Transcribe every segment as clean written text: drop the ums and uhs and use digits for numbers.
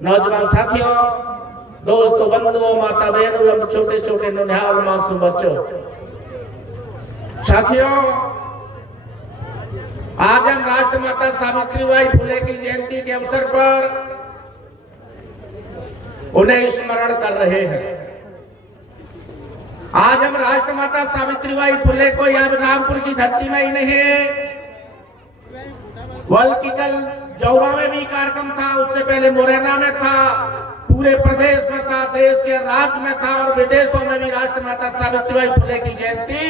नौजवान साथियों, दोस्तों, बंधुओं, माता बहनों एवं छोटे छोटे नन्हार मासूम बच्चों, साथियों, आज हम राष्ट्रमाता सावित्रीबाई फुले की जयंती के अवसर पर उन्हें स्मरण कर रहे हैं। आज हम राष्ट्रमाता सावित्रीबाई फुले को यहाँ रामपुर की धरती में ही नहीं, बल्कि कल जौरा में भी कार्यक्रम था, उससे पहले मुरैना में था, पूरे प्रदेश में था, देश के राज्य में था और विदेशों में भी राष्ट्रमाता सावित्रीबाई फुले की जयंती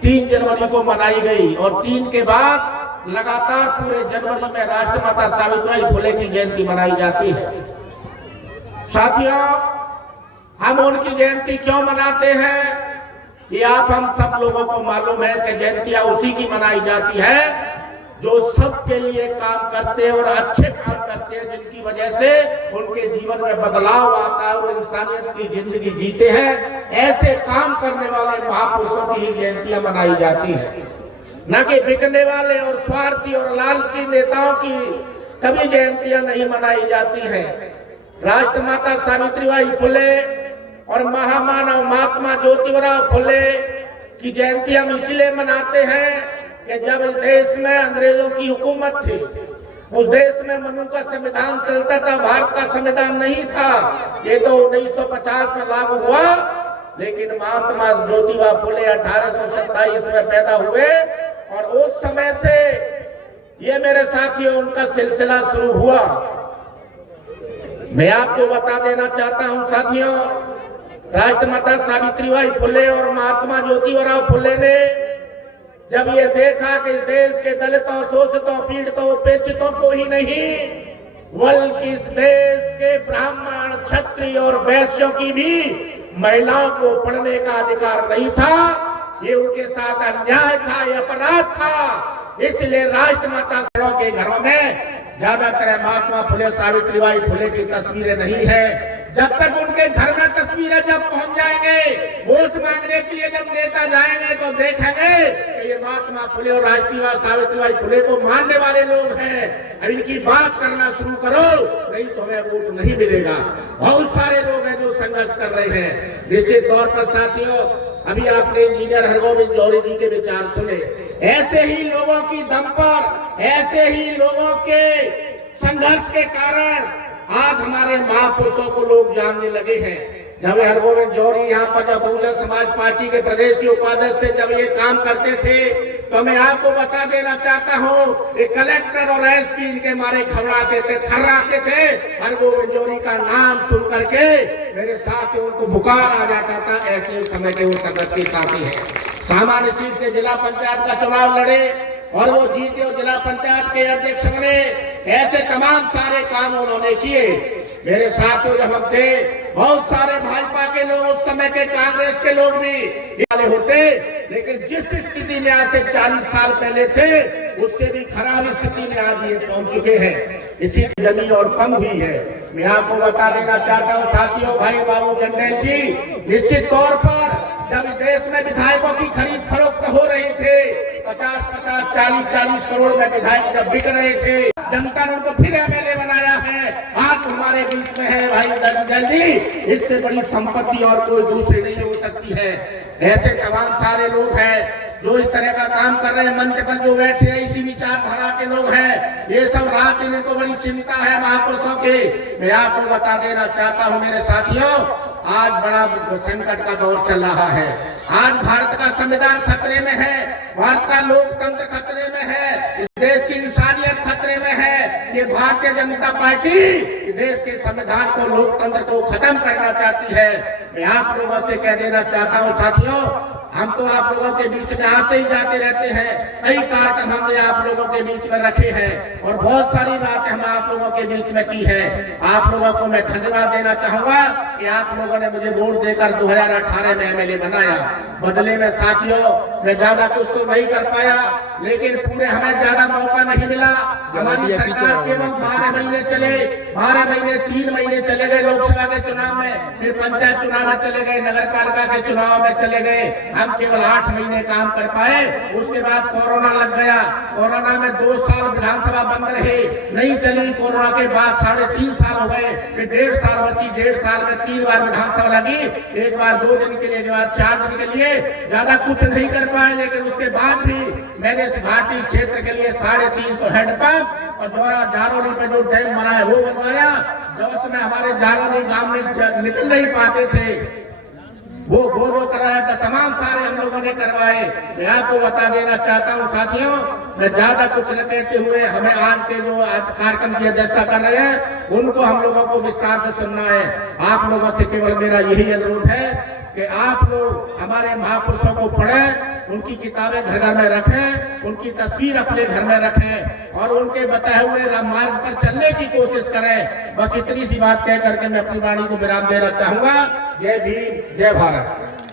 3 जनवरी को मनाई गई और 3 के बाद लगातार पूरे जनवरी में राष्ट्रमाता सावित्रीबाई फुले की जयंती मनाई जाती है। साथियों, हम उनकी जयंती क्यों मनाते हैं ये आप हम सब लोगों को मालूम है कि जयंतियां उसी की मनाई जाती है जो सबके लिए काम करते हैं और अच्छे काम करते हैं, जिनकी वजह से उनके जीवन में बदलाव आता है और इंसानियत की जिंदगी जीते हैं। ऐसे काम करने वाले महापुरुषों की ही जयंतियां मनाई जाती है, न कि बिकने वाले और स्वार्थी और लालची नेताओं की कभी जयंतियां नहीं मनाई जाती हैं। राष्ट्रमाता सावित्रीबाई फुले और महामानव महात्मा ज्योतिबराव फुले की जयंती हम इसलिए मनाते हैं कि जब इस देश में अंग्रेजों की हुकूमत थी, उस देश में मनु का संविधान चलता था, भारत का संविधान नहीं था। ये तो 1950 में लागू हुआ, लेकिन महात्मा ज्योतिबा फुले 1827 में पैदा हुए और उस समय से ये मेरे साथियों उनका सिलसिला शुरू हुआ। मैं आपको बता देना चाहता हूं साथियों, राष्ट्रमाता सावित्रीबाई फुले और महात्मा ज्योतिबराव फुले ने जब ये देखा कि देश के दलितों, शोषितों, पीड़ितों, उपेक्षितों को ही नहीं बल्कि इस देश के ब्राह्मण, क्षत्रिय और वैश्यों की भी महिलाओं को पढ़ने का अधिकार नहीं था, ये उनके साथ अन्याय था, ये अपराध था। इसलिए राष्ट्रमाता के घरों में ज्यादातर महात्मा फुले, सावित्रीबाई फुले की तस्वीरें नहीं है। जब तक उनके घर में तस्वीरें जब पहुंच जाएंगे, वोट मांगने के लिए जब नेता जाएंगे तो देखेंगे कि ये महात्मा फुले और राष्ट्रमाता सावित्रीबाई फुले को मानने वाले लोग हैं। अब इनकी बात करना शुरू करो, नहीं तो हमें वोट नहीं मिलेगा। बहुत सारे लोग हैं जो संघर्ष कर रहे हैं। निश्चित तौर पर साथियों, अभी आपने इंजीनियर हरगोविंद जौहरी जी के विचार सुने। ऐसे ही लोगों की दम पर, ऐसे ही लोगों के संघर्ष के कारण आज हमारे महापुरुषों को लोग जानने लगे हैं। जब हरगोविंद जौहरी यहाँ पर जब बहुजन समाज पार्टी के प्रदेश के उपाध्यक्ष थे, जब ये काम करते थे, तो मैं आपको बता देना चाहता हूँ, एक कलेक्टर और एसपी इनके मारे घबराते थे, थर्राते थे। हरगोविंद जौहरी का नाम सुन करके मेरे साथ उनको बुखार आ जाता था। ऐसे समय के वो संघर्ष के साथी है। सामान्य सीट से जिला पंचायत का चुनाव लड़े और वो जीते और जिला पंचायत के अध्यक्ष बने। ऐसे तमाम सारे काम उन्होंने किए। मेरे साथियों, जब हम थे, बहुत सारे भाजपा के लोग, उस समय के कांग्रेस के लोग भी वाले होते, लेकिन जिस स्थिति में आज से 40 साल पहले थे, उससे भी खराब स्थिति में आज ये पहुंच चुके हैं। इसी जमीन और कम हुई है। मैं आपको बता देना चाहता हूँ साथियों, भाई बाबू जनरल जी, निश्चित तौर पर जब देश में विधायकों की खरीद फरोख्त हो रही थे, 50-50, 40-40 करोड़ में विधायक जब बिक रहे थे, जनता ने उनको फिर एमएलए बनाया है। आज हमारे बीच में है भाई जनरल जी, इससे बड़ी संपत्ति और कोई दूसरी नहीं हो सकती है। ऐसे तमाम सारे लोग हैं जो इस तरह का काम कर रहे हैं। मंच पर जो बैठे हैं इसी विचारधारा के लोग हैं। ये सब रात दिन इनको बड़ी चिंता है महापुरुषों की। मैं आपको बता देना चाहता हूँ मेरे साथियों, आज बड़ा संकट का दौर चल रहा है। आज भारत का संविधान खतरे में है, भारत का लोकतंत्र खतरे में है, इस देश की इंसानियत खतरे में है। ये भारतीय जनता पार्टी देश के संविधान को, लोकतंत्र को खत्म करना चाहती है। मैं आप लोगों से कह देना चाहता हूँ साथियों, हम तो आप लोगों के बीच में आते ही जाते रहते हैं। कई कार्यक्रम हमने आप लोगों के बीच में रखे हैं और बहुत सारी बातें हम आप लोगों के बीच में की है। आप लोगों को मैं धन्यवाद देना चाहूंगा कि आप लोगों ने मुझे वोट देकर 2018 में एमएलए बनाया। बदले में साथियों, मैं ज्यादा कुछ तो नहीं कर पाया। लेकिन पूरे हमें ज्यादा मौका नहीं मिला। हमारी सरकार केवल 12 महीने चले, 12 महीने 3 महीने चले गए लोकसभा के चुनाव में, फिर पंचायत चुनाव में चले गए, नगर पालिका के चुनाव में चले गए। हम केवल 8 महीने काम कर पाए। उसके बाद कोरोना लग गया। कोरोना में 2 साल विधानसभा बंद रहे, नहीं चली। कोरोना के बाद 3.5 साल हो गए, फिर 1.5 साल बची। 1.5 साल में 3 बार विधानसभा लगी, एक बार 2 दिन के लिए, एक बार 4 दिन के लिए। ज्यादा कुछ नहीं कर पाए, लेकिन उसके बाद भी मैंने इस घाटी क्षेत्र के लिए 350 हैंडपंप और जारोली पे जो डैम बना है वो बनवाया। जो उसमें हमारे जारोली गांव में निकल नहीं पाते थे, वो बोरो कराया था, तमाम सारे हम लोगों ने करवाए। मैं आपको बता देना चाहता हूं साथियों, मैं ज्यादा कुछ न कहते हुए, हमें आज के जो कार्यक्रम की अध्यक्षता कर रहे हैं उनको हम लोगों को विस्तार से सुनना है। आप लोगों से केवल मेरा यही अनुरोध है कि आप लोग हमारे महापुरुषों को पढ़ें, उनकी किताबें घर घर में रखें, उनकी तस्वीर अपने घर में रखें और उनके बताए हुए राममार्ग पर चलने की कोशिश करें। बस इतनी सी बात कह करके मैं अपनी वाणी को विराम देना चाहूंगा। जय भीम, जय भारत।